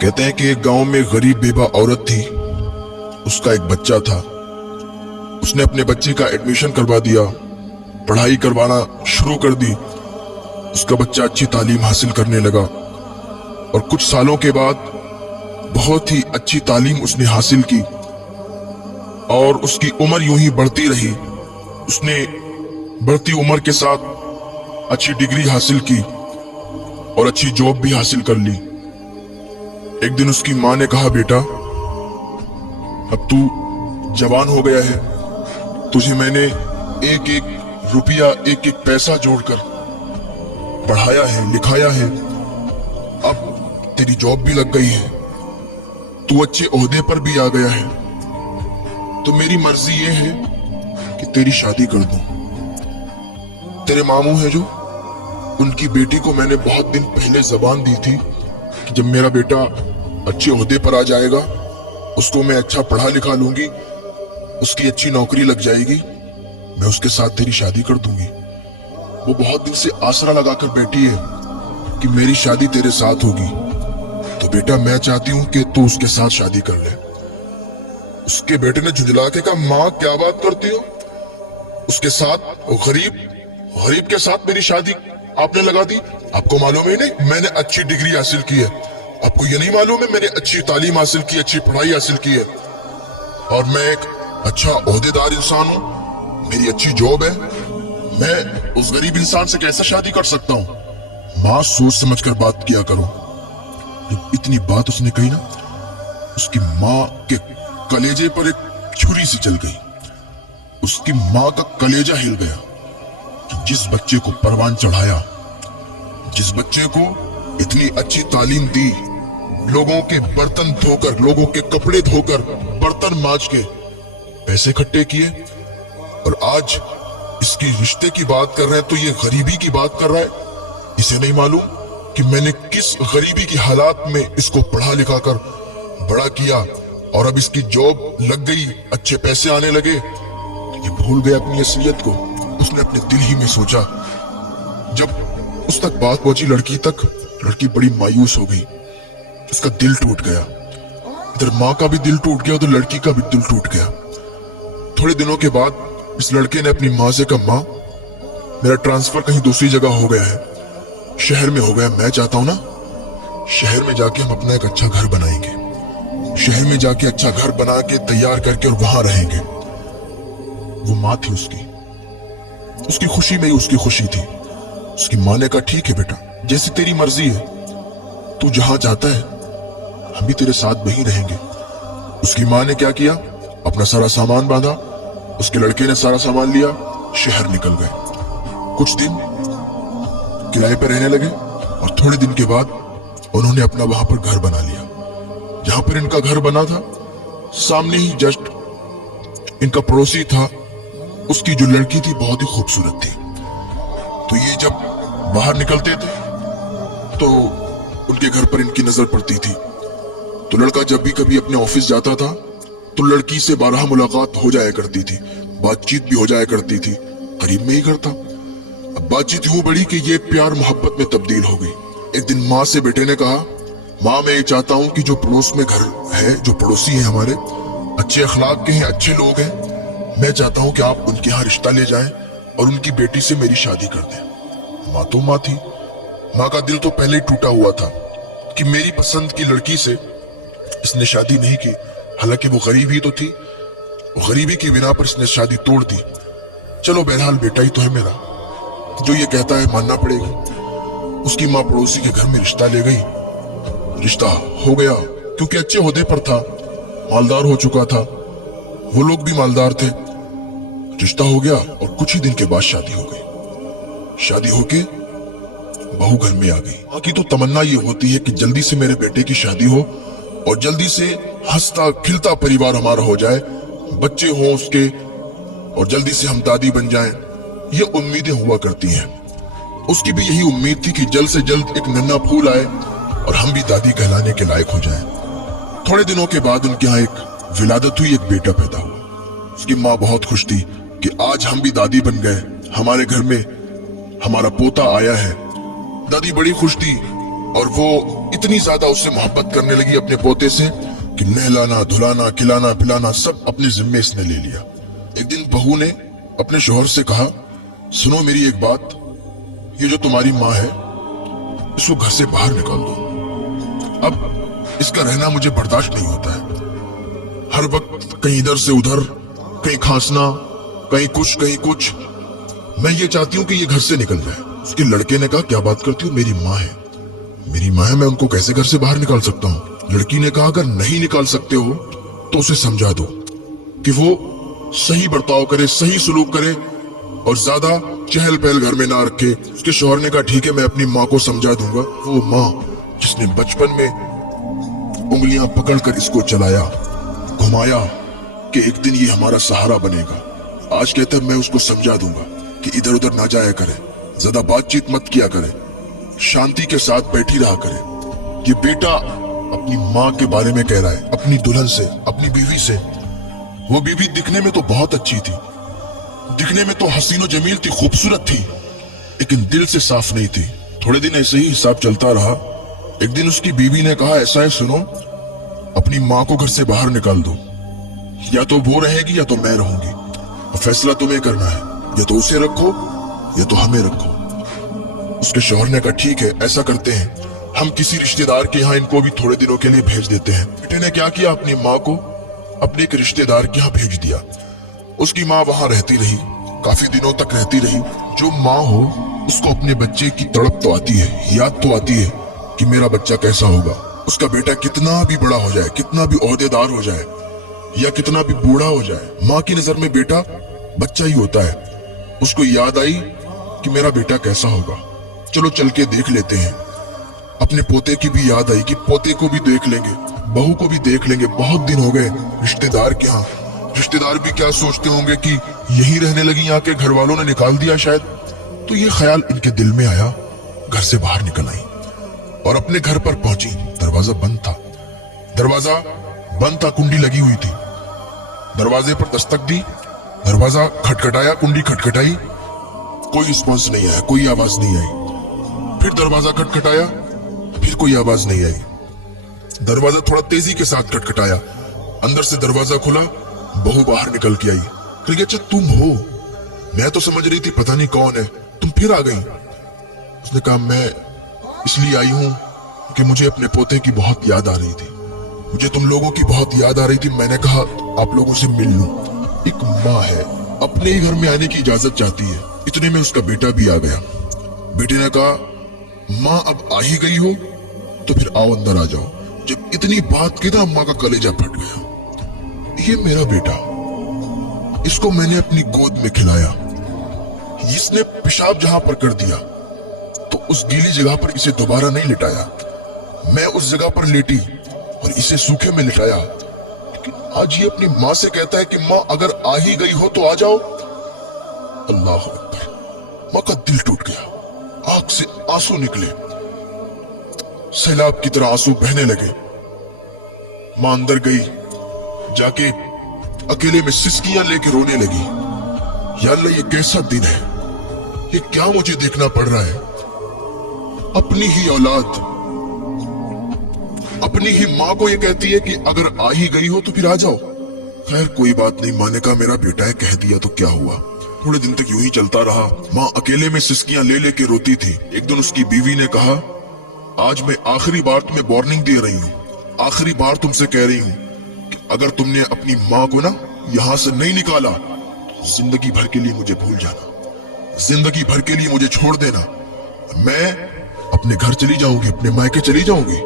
कहते हैं कि एक गांव में गरीब बेवा औरत थी। उसका एक बच्चा था। उसने अपने बच्चे का एडमिशन करवा दिया, पढ़ाई करवाना शुरू कर दी। उसका बच्चा अच्छी तालीम हासिल करने लगा और कुछ सालों के बाद बहुत ही अच्छी तालीम उसने हासिल की और उसकी उम्र यूं ही बढ़ती रही। उसने बढ़ती उम्र के साथ अच्छी डिग्री हासिल की और अच्छी जॉब भी हासिल कर ली। एक दिन उसकी माँ ने कहा, बेटा अब तू जवान हो गया है, तुझे मैंने एक एक रुपया एक एक पैसा जोड़कर पढ़ाया है, लिखाया है। अब तेरी जॉब भी लग गई है, तू अच्छे ओहदे पर भी आ गया है, तो मेरी मर्जी ये है कि तेरी शादी कर दूं। तेरे मामू है जो, उनकी बेटी को मैंने बहुत दिन पहले जबान दी थी कि जब मेरा बेटा अच्छे ओहदे पर आ जाएगा, उसको मैं अच्छा पढ़ा लिखा लूंगी, उसकी अच्छी नौकरी लग जाएगी, मैं उसके साथ तेरी शादी कर दूंगी। वो बहुत दिन से आसरा लगाकर बैठी है कि मेरी शादी तेरे साथ होगी, तो बेटा मैं चाहती हूं कि तू उसके साथ शादी कर ले। उसके बेटे ने झुंझला के कहा, माँ क्या बात करती हो, उसके साथ, वो गरीब के साथ मेरी शादी आपने लगा दी? आपको मालूम ही नहीं मैंने अच्छी डिग्री हासिल की है? आपको ये नहीं मालूम है मैंने अच्छी तालीम हासिल की, अच्छी पढ़ाई हासिल की है और मैं एक अच्छा ओहदेदार इंसान हूं, मेरी अच्छी जॉब है, मैं उस गरीब इंसान से कैसे शादी कर सकता हूं? माँ सोच समझ कर बात किया करो। जब इतनी बात उसने कही ना, उसकी माँ के कलेजे पर एक छुरी सी चल गई। उसकी माँ का कलेजा हिल गया कि जिस बच्चे को परवान चढ़ाया, जिस बच्चे को इतनी अच्छी तालीम दी, लोगों के बर्तन धोकर, लोगों के कपड़े धोकर, बर्तन मांज के पैसे इकट्ठे किए, और आज इसकी रिश्ते की बात कर रहे हैं तो ये गरीबी की बात कर रहा है। इसे नहीं मालूम कि मैंने किस गरीबी की हालात में इसको पढ़ा लिखा कर बड़ा किया और अब इसकी जॉब लग गई, अच्छे पैसे आने लगे। ये भूल गया अपनी असलियत को। उसने अपने दिल ही में सोचा। जब उस तक बात पहुंची लड़की तक, लड़की बड़ी मायूस हो गई, उसका दिल टूट गया। इधर माँ का भी दिल टूट गया, उधर लड़की का भी दिल टूट गया। थोड़े दिनों के बाद इस लड़के ने अपनी माँ से कहा, माँ मेरा ट्रांसफर कहीं दूसरी जगह हो गया है, शहर में हो गया, मैं चाहता हूं ना शहर में जाके हम अपना एक अच्छा घर बनाएंगे, शहर में जाके अच्छा घर बना के तैयार करके और वहां रहेंगे। वो माँ थी उसकी खुशी में ही उसकी खुशी थी। उसकी माँ ने कहा, ठीक है बेटा, जैसी तेरी मर्जी है, तू जहां चाहता है हम भी तेरे साथ वहीं रहेंगे। उसकी माँ ने क्या किया, अपना सारा सामान बांधा, उसके लड़के ने सारा सामान लिया, शहर निकल गए। कुछ दिन किराए पर रहने लगे और थोड़े दिन के बाद उन्होंने अपना वहां पर घर बना लिया। जहां पर इनका घर बना था, सामने ही जस्ट इनका पड़ोसी था, उसकी जो लड़की थी बहुत ही खूबसूरत थी। तो ये जब बाहर निकलते थे तो उनके घर पर इनकी नजर पड़ती थी। तो लड़का जब भी कभी अपने ऑफिस जाता था तो लड़की से बारहा मुलाकात हो जाया करती थी, बातचीत भी हो जाया करती थी, करीब में ही घर था। अब बातचीत यूं बढ़ी कि ये प्यार मोहब्बत में तब्दील हो गई। एक दिन माँ से बेटे ने कहा, माँ मैं ये चाहता हूं कि जो पड़ोस में घर है, जो पड़ोसी है हमारे, अच्छे अखलाक के हैं, अच्छे लोग हैं, मैं चाहता हूं कि आप उनके यहाँ रिश्ता ले जाएं और उनकी बेटी से मेरी शादी कर दें। माँ तो माँ थी, माँ का दिल तो पहले ही टूटा हुआ था कि मेरी पसंद की लड़की से इसने शादी नहीं की। हालांकि वो गरीब ही तो थी, वो गरीबी की बिना पर इसने शादी तोड़ दी। चलो बहरहाल बेटा ही तो है मेरा, जो ये कहता है मानना पड़ेगा। उसकी माँ पड़ोसी के घर में रिश्ता ले गई, रिश्ता हो गया क्योंकि अच्छे ओहदे पर था, मालदार हो चुका था, वो लोग भी मालदार थे। रिश्ता हो गया और कुछ ही दिन के बाद शादी हो गई। शादी होके बहू घर में आ गई। माँ की तो तमन्ना ये होती है कि जल्दी से मेरे बेटे की शादी हो और जल्दी से हंसता खिलता परिवार हमारा हो जाए, बच्चे हों उसके, और जल्दी से हम दादी बन जाएं। ये उम्मीदें हुआ करती हैं। उसकी भी यही उम्मीद थी कि जल्द से जल्द एक नन्हा फूल आए और हम भी दादी कहलाने के लायक हो जाएं। थोड़े दिनों के बाद उनके यहाँ एक विलादत हुई, एक बेटा पैदा हुआ। उसकी माँ बहुत खुश थी कि आज हम भी दादी बन गए, हमारे घर में हमारा पोता आया है। दादी बड़ी खुश थी और वो इतनी ज्यादा उससे मोहब्बत करने लगी अपने पोते से कि नहलाना धुलाना खिलाना पिलाना सब अपने जिम्मे इसने ले लिया। एक दिन बहू ने अपने शोहर से कहा, सुनो मेरी एक बात, ये जो तुम्हारी माँ है इसको घर से बाहर निकाल दो। अब इसका रहना मुझे बर्दाश्त नहीं होता है। हर वक्त कहीं इधर से उधर, कहीं खांसना, कहीं कुछ। मैं ये चाहती हूँ कि ये घर से निकल जाए। उसके लड़के ने कहा, क्या बात करती हो, मेरी माँ है, मैं उनको कैसे घर से बाहर निकाल सकता हूँ? लड़की ने कहा, अगर नहीं निकाल सकते हो तो उसे समझा दो कि वो सही बर्ताव करे, सही सलूक करे और ज्यादा चहल पहल घर में ना रखे। उसके शौहर ने कहा, ठीक है, मैं अपनी माँ को समझा दूंगा। वो माँ जिसने बचपन में उंगलियां पकड़कर इसको चलाया, घुमाया कि एक दिन ये हमारा सहारा बनेगा, आज कहता है मैं उसको समझा दूंगा कि इधर उधर ना जाया करे, ज्यादा बातचीत मत किया करे, शांति के साथ बैठी रहा करे। ये बेटा अपनी माँ के बारे में कह रहा है, अपनी दुल्हन से, अपनी बीवी से। वो बीवी दिखने में तो बहुत अच्छी थी, दिखने में तो हसीनो जमील थी, खूबसूरत थी, लेकिन दिल से साफ नहीं थी। थोड़े दिन ऐसे ही हिसाब चलता रहा। एक दिन उसकी बीवी ने कहा, ऐसा है सुनो, अपनी माँ को घर से बाहर निकाल दो, या तो वो रहेगी या तो मैं रहूंगी, फैसला तुम्हें करना है, या तो उसे रखो या तो हमें रखो। उसके शौहर ने कहा, ठीक है, ऐसा करते हैं, हम किसी रिश्तेदार के यहाँ इनको भी थोड़े दिनों के लिए भेज देते हैं। बेटे ने क्या किया, अपनी माँ को अपने एक रिश्तेदार के यहाँ भेज दिया। उसकी माँ वहां रहती रही, काफी दिनों तक रहती रही। जो माँ हो उसको अपने बच्चे की तड़प तो आती है, याद तो आती है कि मेरा बच्चा कैसा होगा। उसका बेटा कितना भी बड़ा हो जाए, कितना भी ओहदेदार हो जाए या कितना भी बूढ़ा हो जाए, माँ की नजर में बेटा बच्चा ही होता है। उसको याद आई कि मेरा बेटा कैसा होगा, चलो चल के देख लेते हैं। अपने पोते की भी याद आई कि पोते को भी देख लेंगे, बहू को भी देख लेंगे, बहुत दिन हो गए रिश्तेदार के यहाँ। रिश्तेदार भी क्या सोचते होंगे कि यही रहने लगी, यहाँ के घर वालों ने निकाल दिया शायद। तो ये ख्याल इनके दिल में आया, घर से बाहर निकल आई और अपने घर पर पहुंची। दरवाजा बंद था, कुंडी लगी हुई थी। दरवाजे पर दस्तक दी, दरवाजा खटखटाया, कुंडी खटखटाई, कोई रिस्पॉन्स नहीं आया, कोई आवाज नहीं आई। फिर दरवाजा खटखटाया, फिर कोई आवाज नहीं आई। दरवाजा थोड़ा तेजी के साथ खटखटाया, अंदर से दरवाजा खुला, बहू बाहर निकल के आई। कह, अच्छा तुम हो, मैं तो समझ रही थी पता नहीं कौन है, तुम फिर आ गई। उसने कहा, मैं इसलिए आई हूं कि मुझे अपने पोते की बहुत याद आ रही थी, मुझे तुम लोगों की बहुत याद आ रही थी। मैंने कहा आप लोगों से मिल लूं। एक माँ है, अपने ही घर में आने की इजाजत चाहती है। इतने में उसका बेटा भी आ गया। बेटे ने कहा, माँ अब आ ही गई हो तो फिर आओ अंदर आ जाओ। जब इतनी बात की ना, अम्मा का कलेजा फट गया। ये मेरा बेटा, इसको मैंने अपनी गोद में खिलाया, इसने पेशाब जहां पर कर दिया तो उस गीली जगह पर इसे दोबारा नहीं लिटाया। मैं उस जगह पर लेटी और इसे सूखे में लिटाया। लेकिन आज ये अपनी माँ से कहता है कि माँ अगर आ ही गई हो तो आ जाओ। अल्लाह अकबर। माँ का दिल टूट गया, आंख से आंसू निकले, सैलाब की तरह आंसू बहने लगे। माँ अंदर गई, जाके अकेले में सिसकियां लेके रोने लगी। या अल्लाह, ये कैसा दिन है, ये क्या मुझे देखना पड़ रहा है। अपनी ही औलाद, अपनी ही माँ को ये कहती है कि अगर आ ही गई हो तो फिर आ जाओ। खैर कोई बात नहीं, माँ ने कहा मेरा बेटा है, कह दिया तो क्या हुआ। थोड़े दिन तक यूं ही चलता रहा। माँ अकेले में सिसकियां ले लेके रोती थी। एक दिन उसकी बीवी ने कहा, आज मैं आखिरी बार तुम्हें वार्निंग दे रही हूँ, आखिरी बार तुमसे कह रही हूँ कि अगर तुमने अपनी माँ को ना यहाँ से नहीं निकाला तो जिंदगी भर के लिए मुझे भूल जाना, जिंदगी भर के लिए मुझे छोड़ देना। मैं अपने घर चली जाऊंगी, अपने मायके चली जाऊंगी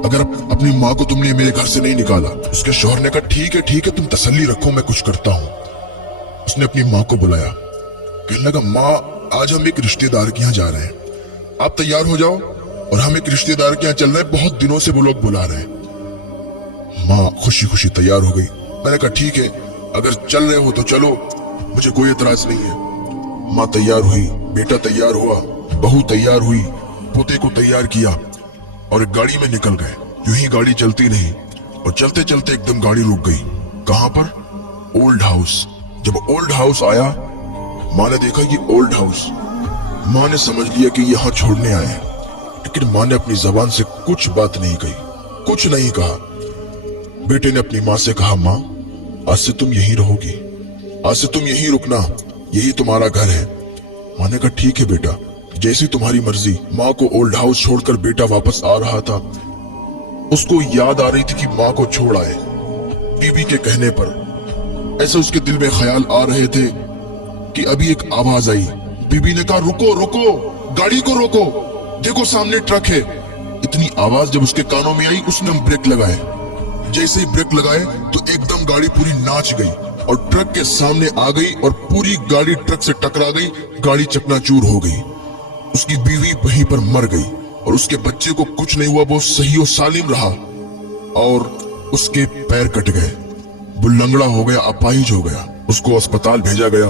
अगर अपनी माँ को तुमने मेरे घर से नहीं निकाला। उसके शौहर ने कहा, ठीक है, तुम तसल्ली रखो, मैं कुछ करता हूँ। उसने अपनी माँ को बुलाया, कहने लगा, माँ आज हम एक रिश्तेदार के यहाँ जा रहे हैं, आप तैयार हो जाओ और हम एक रिश्तेदार के यहाँ चल रहे हैं, बहुत दिनों से वो लोग बुला रहे हैं। माँ खुशी खुशी तैयार हो गई। मैंने कहा, ठीक है, अगर चल रहे हो तो चलो, मुझे कोई एतराज नहीं है। माँ तैयार हुई, बेटा तैयार हुआ, बहू तैयार हुई, पोते को तैयार किया और एक गाड़ी में निकल गए। यूं ही गाड़ी चलती रही और चलते चलते एकदम गाड़ी रुक गई। कहां पर? Old house. जब ओल्ड हाउस आया, माँ ने देखा ये ओल्ड हाउस। माँ ने समझ लिया कि यहाँ छोड़ने आए हैं। लेकिन माँ ने अपनी जबान से कुछ बात नहीं कही, कुछ नहीं कहा। बेटे ने अपनी माँ से कहा, माँ आज से तुम यहीं रहोगी, आज से तुम यहीं रुकना, यही तुम्हारा घर है। माँ ने कहा ठीक है बेटा, जैसी तुम्हारी मर्जी। माँ को ओल्ड हाउस छोड़कर बेटा वापस आ रहा था। उसको याद आ रही थी कि माँ को छोड़ आए। बीवी के कहने पर ऐसे उसके दिल में ख्याल आ रहे थे कि अभी एक आवाज आई। बीबी ने कहा रुको रुको, गाड़ी को रोको, देखो सामने ट्रक है। इतनी आवाज जब उसके कानों में आई, उसने ब्रेक लगाए। जैसे ही ब्रेक लगाए तो एकदम गाड़ी पूरी नाच गई और ट्रक के सामने आ गई और पूरी गाड़ी ट्रक से टकरा गई। गाड़ी चकनाचूर हो गई। उसकी बीवी वहीं पर मर गई और उसके बच्चे को कुछ नहीं हुआ, वो सही और सालिम रहा। और उसके पैर कट गए, वो लंगड़ा हो गया, अपाहिज हो गया। उसको अस्पताल भेजा गया,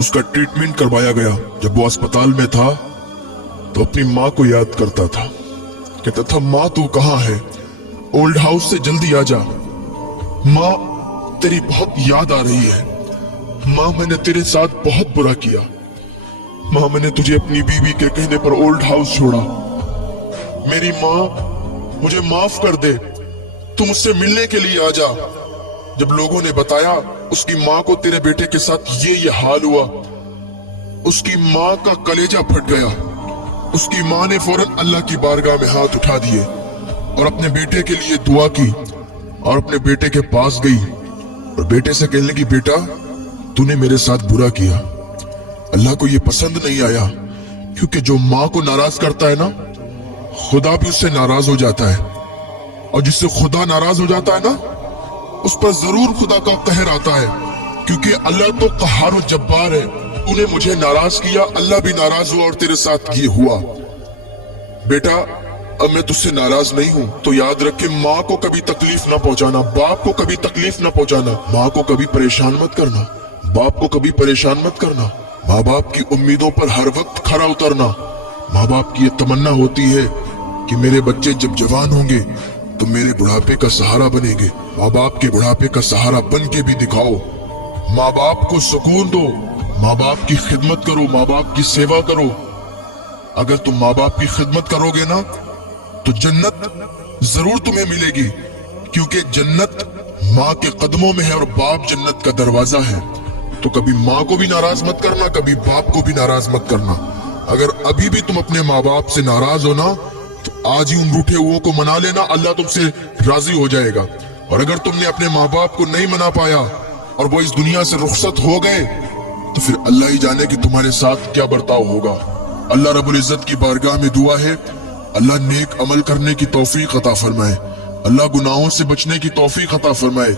उसका ट्रीटमेंट करवाया गया। जब वो अस्पताल में था तो अपनी माँ को याद करता था, कहता था माँ तू कहाँ है, ओल्ड हाउस से जल्दी आ जा, माँ तेरी बहुत याद आ रही है, माँ मैंने तेरे साथ बहुत बुरा किया, माँ मैंने तुझे अपनी बीवी के कहने पर ओल्ड हाउस छोड़ा, मेरी माँ मुझे माफ कर दे, तू मुझसे मिलने के लिए आ जा। जब लोगों ने बताया उसकी माँ को तेरे बेटे के साथ ये हाल हुआ, उसकी माँ का कलेजा फट गया। उसकी माँ ने फौरन अल्लाह की बारगाह में हाथ उठा दिए और अपने बेटे के लिए दुआ की और अपने बेटे के पास गई और बेटे से कहने लगी, बेटा तूने मेरे साथ बुरा किया, अल्लाह को ये पसंद नहीं आया, क्योंकि जो माँ को नाराज करता है ना, खुदा भी उससे नाराज हो जाता है, और जिससे खुदा नाराज हो जाता है ना, उस पर जरूर खुदा का कहर आता है, क्योंकि अल्लाह तो कहार और जब्बार है। तूने मुझे नाराज किया, अल्लाह भी नाराज हुआ और तेरे साथ ये हुआ। बेटा अब मैं तुझसे नाराज नहीं हूँ, तो याद रख के माँ को कभी तकलीफ ना पहुंचाना, बाप को कभी तकलीफ ना पहुंचाना, माँ को कभी परेशान मत करना, बाप को कभी परेशान मत करना। माँ बाप की उम्मीदों पर हर वक्त खरा उतरना। माँ बाप की ये तमन्ना होती है कि मेरे बच्चे जब जवान होंगे तो मेरे बुढ़ापे का सहारा बनेंगे। माँ बाप के बुढ़ापे का सहारा बन के भी दिखाओ। माँ बाप को सुकून दो, माँ बाप की खिदमत करो, माँ बाप की सेवा करो। अगर तुम माँ बाप की खिदमत करोगे ना, तो जन्नत जरूर तुम्हें मिलेगी, क्योंकि जन्नत माँ के कदमों में है और बाप जन्नत का दरवाजा है। तो कभी माँ को भी नाराज मत करना, कभी बाप को भी नाराज मत करना। अगर अभी भी तुम अपने माँ बाप से नाराज हो ना, तो आज ही उन रूठे हुओं को मना लेना, अल्लाह तुमसे राजी हो जाएगा। और अगर तुमने अपने माँ बाप को नहीं मना पाया और वो इस दुनिया से रुखसत हो गए, तो फिर अल्लाह ही जाने कि तुम्हारे साथ क्या बर्ताव होगा। अल्लाह रब्बुल इज्जत की बारगाह में दुआ है, अल्लाह नेक अमल करने की तौफीक अता फरमाए, अल्लाह गुनाहों से बचने की तौफीक अता फरमाए।